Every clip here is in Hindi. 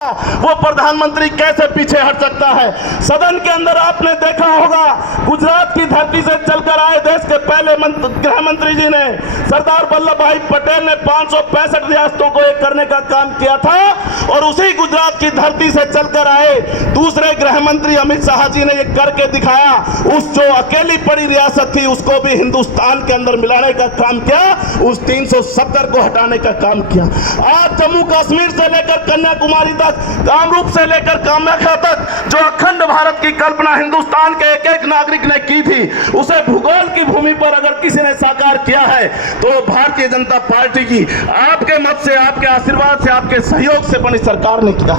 वो प्रधानमंत्री कैसे पीछे हट सकता है। सदन के अंदर आपने देखा होगा, गुजरात की धरती से चलकर आए देश के पहले गृह मंत्री जी ने, सरदार वल्लभ भाई पटेल ने 565 रियासतों को एक करने का काम किया था, और उसी गुजरात की धरती से चलकर आए दूसरे गृह मंत्री अमित शाह जी ने ये करके दिखाया। उस जो अकेली पड़ी रियासत थी उसको भी हिंदुस्तान के अंदर मिलाने का काम किया, उस 370 को हटाने का काम किया। आज जम्मू कश्मीर से लेकर कन्याकुमारी तक, कामरूप से लेकर कामाख्या तक जो अखंड भारत की कल्पना हिंदुस्तान के एक एक नागरिक ने की थी, उसे भूगोल की भूमि पर अगर किसी ने साकार किया है तो भारतीय जनता पार्टी की आपके मत से, आपके आशीर्वाद से, आपके सहयोग से बनी सरकार ने किया।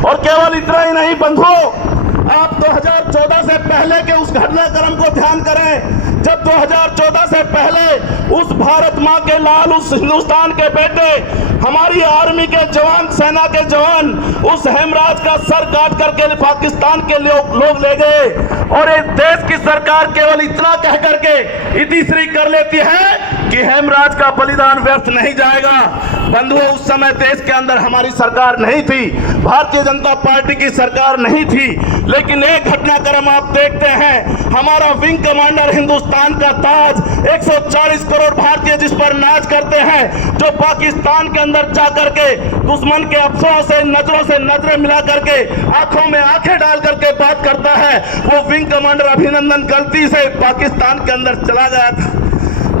और केवल इतना ही नहीं बंधुओं, आप 2014 से पहले के उस घटनाक्रम को ध्यान करें, जब 2014 से पहले उस भारत माँ के लाल, उस हिंदुस्तान के बेटे, हमारी आर्मी के जवान, सेना के जवान उस हेमराज का सर काट करके पाकिस्तान के लोग ले गए, और इस देश की सरकार केवल इतना कह करके इतिश्री कर लेती है कि हेमराज का बलिदान व्यर्थ नहीं जाएगा। बंधुओं, उस समय देश के अंदर हमारी सरकार नहीं थी, भारतीय जनता पार्टी की सरकार नहीं थी, लेकिन एक घटनाक्रम आप देखते हैं, हमारा विंग कमांडर हिंदुस्तान का ताज, 140 करोड़ भारतीय जिस पर नाच करते हैं, जो पाकिस्तान के अंदर जा करके दुश्मन के अफसरों से नजरें मिला करके, आंखों में आंखें डाल करके बात करता है, वो विंग कमांडर अभिनंदन गलती से पाकिस्तान के अंदर चला गया था।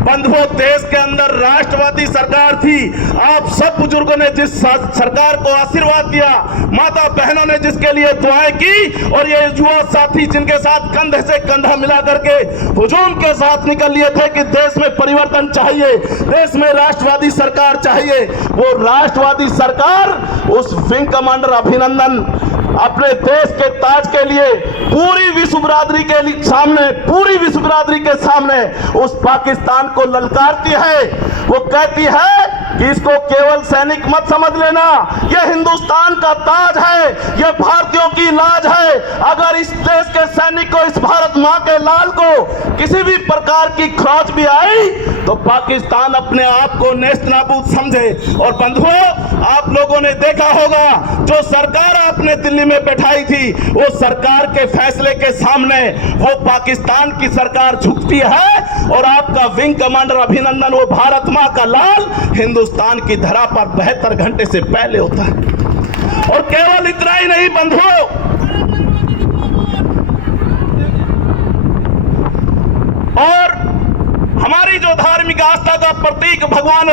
बंधुओं, देश के अंदर राष्ट्रवादी सरकार थी, आप सब बुजुर्गों ने जिस सरकार को आशीर्वाद दिया, माता बहनों ने जिसके लिए दुआएं की, और ये युवा साथी जिनके साथ कंधे से कंधा मिला करके हुजूम के साथ निकल लिए थे कि देश में परिवर्तन चाहिए, देश में राष्ट्रवादी सरकार चाहिए, वो राष्ट्रवादी सरकार उस विंग कमांडर अभिनंदन अपने देश के ताज के लिए पूरी विश्व बिरादरी के सामने उस पाकिस्तान को ललकारती है। वो कहती है कि इसको केवल सैनिक मत समझ लेना, यह हिंदुस्तान का ताज है, यह भारतीयों की लाज है। अगर इस देश के सैनिक को, इस भारत मां के लाल को किसी भी प्रकार की खरोच भी आई तो पाकिस्तान अपने आप को नेस्त नाबूद समझे। और बंधुओं, आप लोगों ने देखा होगा, जो सरकार आपने दिल्ली में बैठाई थी, वो सरकार के फैसले के सामने वो पाकिस्तान की सरकार झुकती है, और आपका विंग कमांडर अभिनंदन, वो भारत मां का लाल, हिंदुस्तान की धरा पर 72 घंटे से पहले होता है। और केवल इतना ही नहीं बंधुओं, और हमारी जो धार्मिक आस्था का प्रतीक भगवान